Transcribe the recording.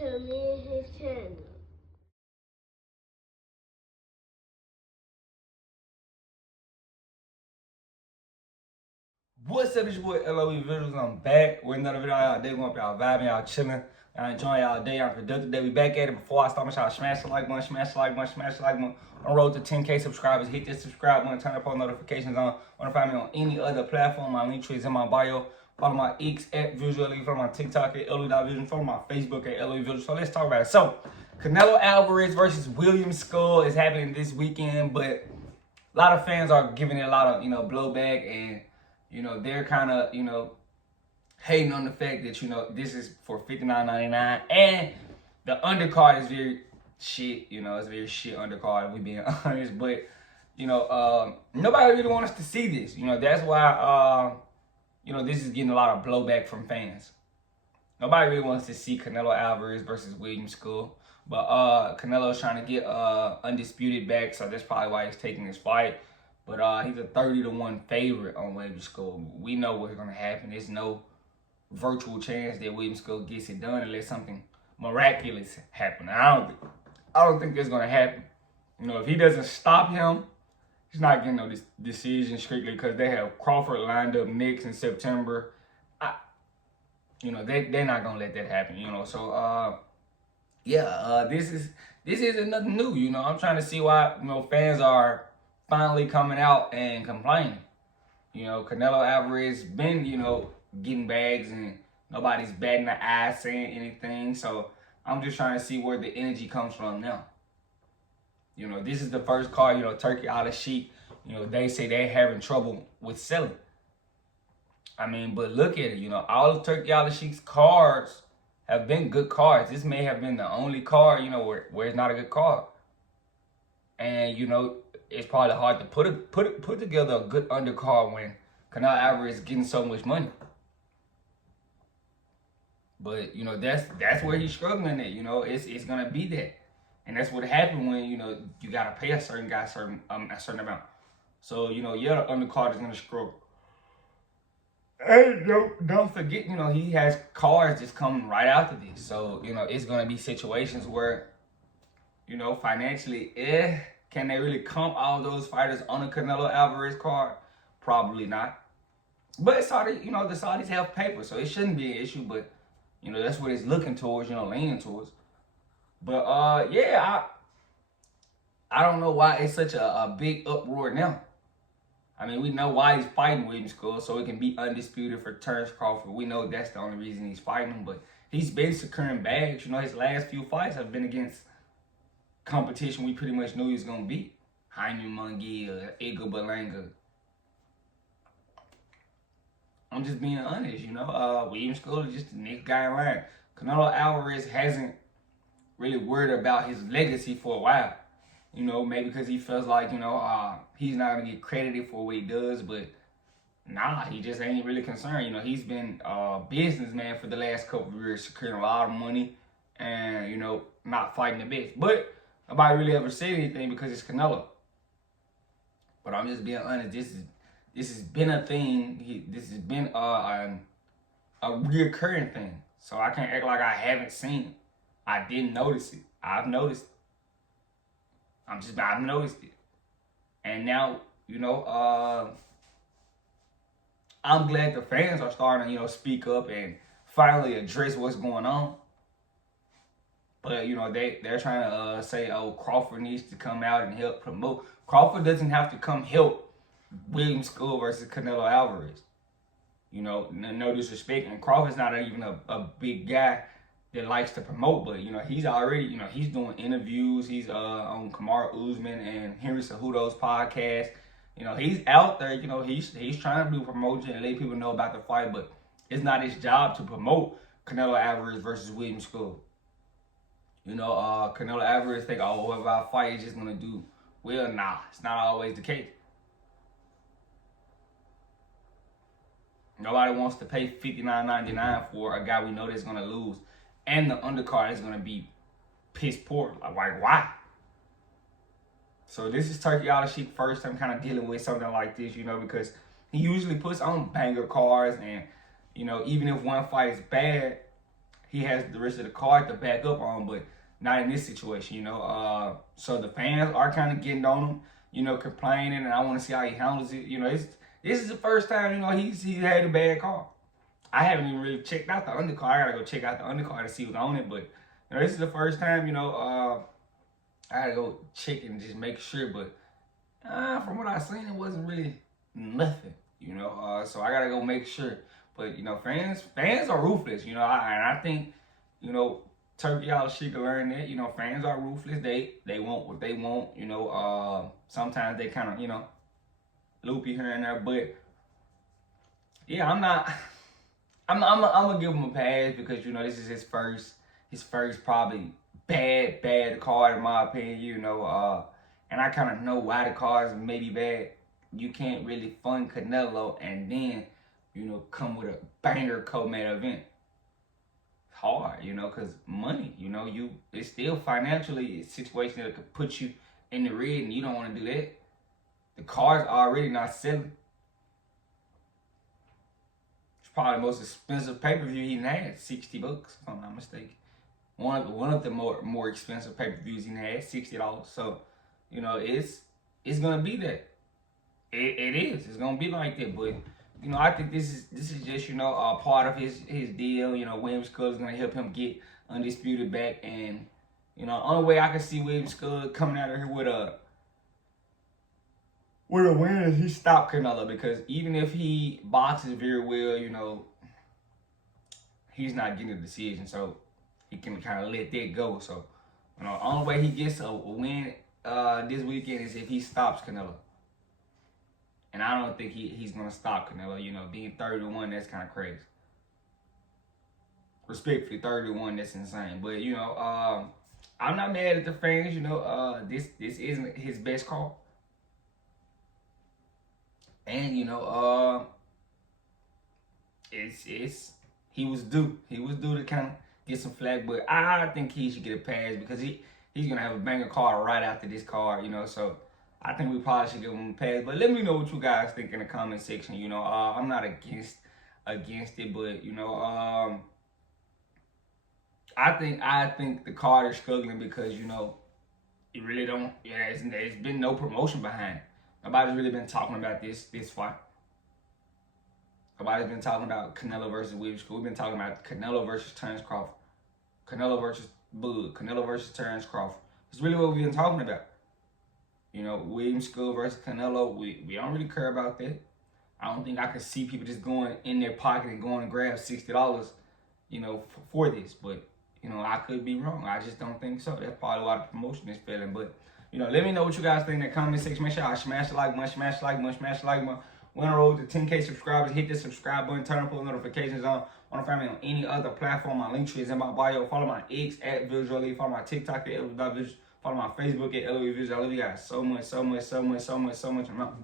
to me and his channel. What's up, it's your boy LOE Visuals. I'm back with another video. Y'all day, going up, y'all vibing, y'all chilling, y'all enjoying y'all day, y'all productive day. We back at it. Before I start, make sure y'all smash the like button, smash the like button, smash the like button. On the road to 10K subscribers, hit that subscribe button, turn up all notifications on. Want to find me on any other platform? My link tree is in my bio. Follow my X at Visual LOE. Follow my TikTok at LOE.Vision. Follow my Facebook at LOE Visuals. So let's talk about it. So, Canelo Alvarez versus William Scull is happening this weekend, but a lot of fans are giving it a lot of, blowback, and they're kind of, hating on the fact that, this is for $59.99, and the undercard is very shit, it's very shit undercard, if we being honest, but, nobody really wants us to see this, that's why, this is getting a lot of blowback from fans. Nobody really wants to see Canelo Alvarez versus William Scull, but Canelo's trying to get undisputed back, so that's probably why he's taking this fight. But he's a 30-1 favorite on William Scull. We know what's going to happen. There's no virtual chance that William Scull gets it done unless something miraculous happens. I don't think that's going to happen. If he doesn't stop him, he's not getting no decision strictly because they have Crawford lined up next in September. They're not going to let that happen, So, this isn't nothing new, I'm trying to see why, fans are finally coming out and complaining. Canelo Alvarez been, getting bags and nobody's batting an eye saying anything. So I'm just trying to see where the energy comes from now. This is the first card, Turkey out of sheet. They say they're having trouble with selling. I mean, but look at it, all the Turkey out of sheet's cards have been good cards. This may have been the only card, where it's not a good card. And, it's probably hard to put together a good undercard when Canelo Alvarez is getting so much money. But that's where he's struggling at. It's gonna be that, and that's what happened when you gotta pay a certain guy a certain amount. So the undercard is gonna struggle. And don't forget, he has cards just coming right after this. So it's gonna be situations where financially, can they really comp all those fighters on a Canelo Alvarez card? Probably not. But Saudi, the Saudis have paper, so it shouldn't be an issue. But that's what it's looking towards, leaning towards. But I don't know why it's such a big uproar now. I mean, we know why he's fighting William Scull, so it can be undisputed for Terrence Crawford. We know that's the only reason he's fighting him. But he's been securing bags. His last few fights have been against competition we pretty much knew he was going to beat. Jaime Munguia, Igor Berlanga. I'm just being honest, William Scull is just the next guy in line. Canelo Alvarez hasn't really worried about his legacy for a while. Maybe because he feels like, he's not going to get credited for what he does, but nah, he just ain't really concerned. He's been a businessman for the last couple of years, securing a lot of money and, not fighting the best. But nobody really ever said anything because it's Canelo. But I'm just being honest. This has been a thing. This has been a reoccurring thing. So I can't act like I haven't seen it. I didn't notice it. I've noticed it. I've noticed it. And now, I'm glad the fans are starting to, speak up and finally address what's going on. But, they're trying to say, oh, Crawford needs to come out and help promote. Crawford doesn't have to come help William Scull versus Canelo Alvarez. No disrespect. And Crawford's not even a big guy that likes to promote. But, he's already, he's doing interviews. He's on Kamaru Usman and Henry Cejudo's podcast. He's out there. He's trying to do promotion and let people know about the fight. But it's not his job to promote Canelo Alvarez versus William Scull. Canelo Alvarez think, oh, whoever I fight is just going to do well. Nah, it's not always the case. Nobody wants to pay $59.99 for a guy we know that's going to lose. And the undercard is going to be piss poor. Like, why? So this is Turkey out of sheet first time kind of dealing with something like this, because he usually puts on banger cards. And, even if one fight is bad, he has the rest of the card to back up on, but not in this situation, you know. So the fans are kind of getting on him, you know, complaining, and I want to see how he handles it. You know, this is the first time, you know, he's had a bad call. I haven't even really checked out the undercard. I gotta go check out the undercard to see what's on it, but you know, this is the first time, you know, I gotta go check and just make sure. But from what I seen, it wasn't really nothing, you know. So I gotta go make sure. But you know, fans are ruthless, you know. I think, you know, Turkey all shit can learn that. You know, fans are ruthless. They want what they want. You know, sometimes they kind of, you know, loopy here and there. But yeah, I'm gonna give him a pass because, you know, this is his first probably bad card in my opinion. You know, and I kind of know why the cards may be bad. You can't really fund Canelo and then, you know, come with a banger co-main event. It's hard, you know, because money, you know, it's still financially a situation that could put you in the red, and you don't want to do that. The cards are already not selling. It's probably the most expensive pay-per-view he had, $60, if I'm not mistaken. One of the more expensive pay-per-views he had, $60. So, you know, it's gonna be that. It is. It's gonna be like that. But you know, I think this is just, you know, a part of his deal. You know, William Scull is gonna help him get undisputed back, and you know, the only way I can see William Scull coming out of here with a win is he stopped Canelo, because even if he boxes very well, you know, he's not getting a decision, so he can kind of let that go. So, you know, the only way he gets a win this weekend is if he stops Canelo. And I don't think he's going to stop Canelo. You know, being 30-1, that's kind of crazy. Respectfully, 30-1, that's insane. But, you know, I'm not mad at the fans. You know, this isn't his best call. And, you know, he was due. He was due to kind of get some flack. But I think he should get a pass because he's going to have a banger card right after this card, you know. So I think we probably should give him a pass. But let me know what you guys think in the comment section. You know, I'm not against it, but you know, I think the card is struggling because, you know, it really don't. Yeah, it's been no promotion behind it. Nobody's really been talking about this fight. Nobody's been talking about Canelo versus William Scull. We've been talking about Canelo versus Terence Crawford, Canelo versus Bud, Canelo versus Terence Crawford. It's really what we've been talking about. You know, William Scull versus Canelo, we don't really care about that. I don't think I could see people just going in their pocket and going and grab $60, you know, for this. But, you know, I could be wrong. I just don't think so. That's probably why the promotion is failing. But, you know, let me know what you guys think in the comment section. Make sure y'all smash the like button, smash the like button, smash the like button. We're on the road to 10K subscribers. Hit the subscribe button, turn on post notifications on. Want to find me on any other platform? My link tree is in my bio. Follow my X at Visually. Follow my TikTok at Visually. Follow my Facebook at LOE Visual. I love you guys so much, so much, so much, so much, so much. I'm out.